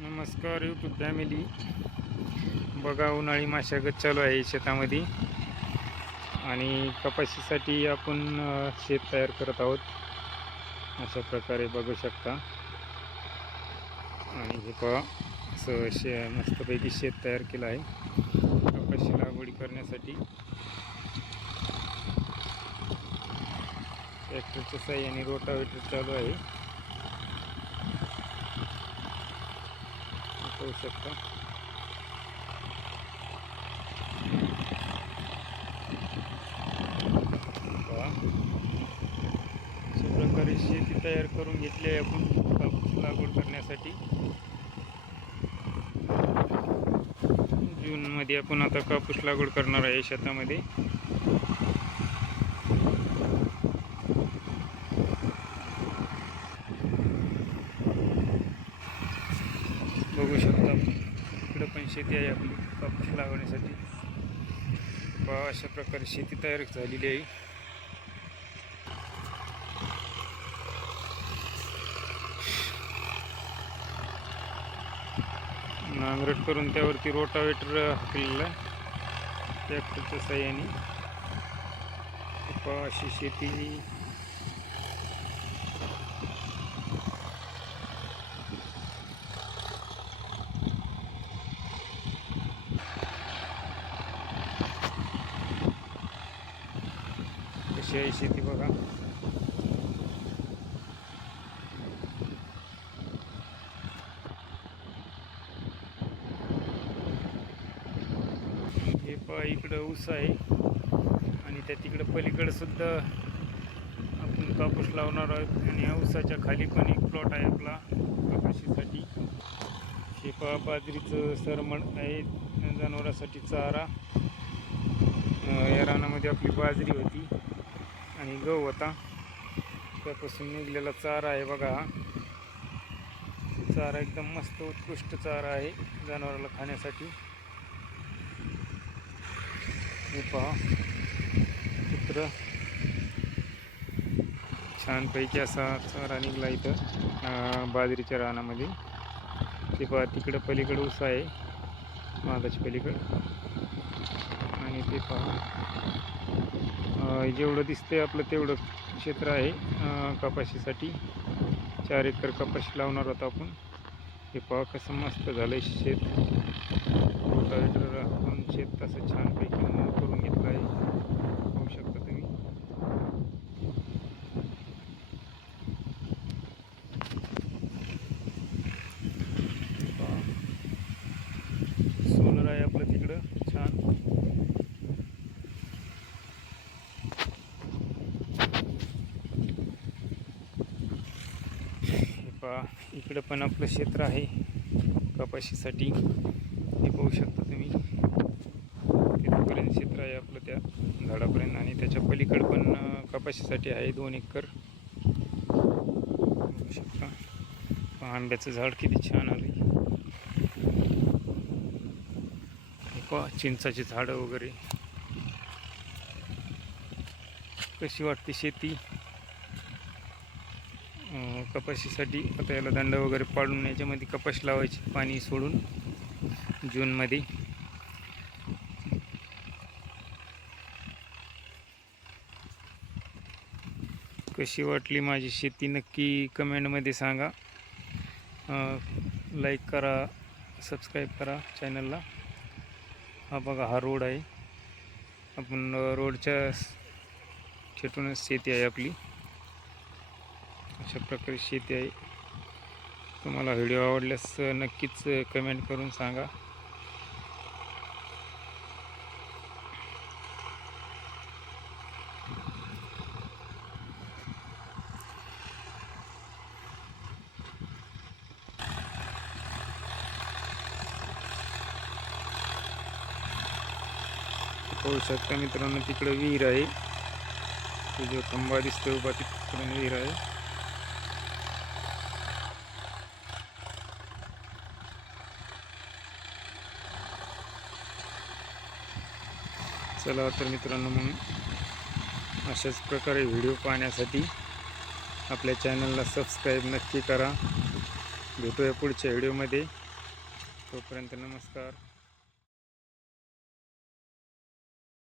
नमस्कार YouTube family. बघा, उन्हाळी मशागत चालू आहे शेतामध्ये आणि कपाशीसाठी आपण शेत तयार करत आहोत. अशा प्रकारे बघू शकता. आणि हे पहा, असं मस्तपैकी शेत तयार केलं आहे कपाशी लागवडी करण्यासाठी. ट्रॅक्टरच्या साहाय्याने रोटावेटर चालू आहे, पाहू शकता. अशा प्रकारे शेती तयार करून घेतली आहे आपण कापूस लागवड करण्यासाठी. जूनमध्ये आपण आता कापूस लागवड करणार आहे शेतामध्ये. बघू शकता, इकडं पण शेती आहे आपली कापूस लागवडीसाठी. अशा प्रकारे शेती तयार झालेली आहे. नांगरट करून त्यावरती रोटावेटर हाकलेला आहे ट्रॅक्टरच्या साहाय्याने. अशी शेती कशी आहे शेती बघा. हे पहा, इकडं ऊस आहे आणि त्या तिकडं पलीकडं सुद्धा आपण कापूस लावणार आहोत. आणि ऊसाच्या खाली पण एक प्लॉट आहे आपला कपाशीसाठी. हे पहा, बाजरीचं सरमण आहे, जनावरांसाठी चारा. या रानामध्ये आपली बाजरी होती आणि गहू होता, त्यापासून निघलेला चारा आहे बघा. चारा एकदम मस्त उत्कृष्ट चारा आहे जनावराला खाण्यासाठी. हे पहा, चित्र छानपैकी असा चारा निघाला इथं बाजरीच्या रानामध्ये. ते पहा, तिकडं पलीकडं ऊस आहे मादाच्या पलीकडं. आणि ते पहा, जेवढं दिसतंय आपलं तेवढं क्षेत्र आहे कपाशीसाठी. 4 एकर कपाशी लावणार होता आपण. हे पहा कसं मस्त झालं शेत. रोटावेटर आपण शेत तसं छानपैकी करून घेतलं आहे, पाहू शकता तुम्ही. सोलर आहे आपलं तिकडं छान. इकडं पण आपलं क्षेत्र आहे कपाशीसाठी, हे पाहू शकता तुम्ही. तिथपर्यंत क्षेत्र आहे आपलं त्या झाडापर्यंत. आणि त्याच्या पलीकडं पण कपाशीसाठी आहे 2 एकर, बघू शकता. आंब्याचं झाड किती छान आले. चिंचाची झाडं वगैरे. कशी वाटते शेती कपाशीसाठी. आता याला दंड वगैरे पाडून याच्यामध्ये कपाशी लावायची पाणी सोडून जूनमध्ये. कशी वाटली माझी शेती नक्की कमेंटमध्ये सांगा. लाईक करा, सबस्क्राईब करा चॅनलला. हा बघा, हा रोड आहे. आपण रोडच्या खेटूनच शेती आहे आपली. अशा प्रकारे शेती आहे. तुम्हाला व्हिडिओ आवडल्यास नक्कीच कमेंट करून सांगा. पाहू शकता मित्रांनो, तिकडे विहीर आहे. तो जो खंबा दिसतो उभा तिकडून विहीर आहे. चला तर मित्रांनो, मग अशाच प्रकारे व्हिडिओ पाहण्यासाठी आपल्या चॅनलला सबस्क्राईब नक्की करा. भेटूया पुढच्या व्हिडिओमध्ये. तोपर्यंत नमस्कार.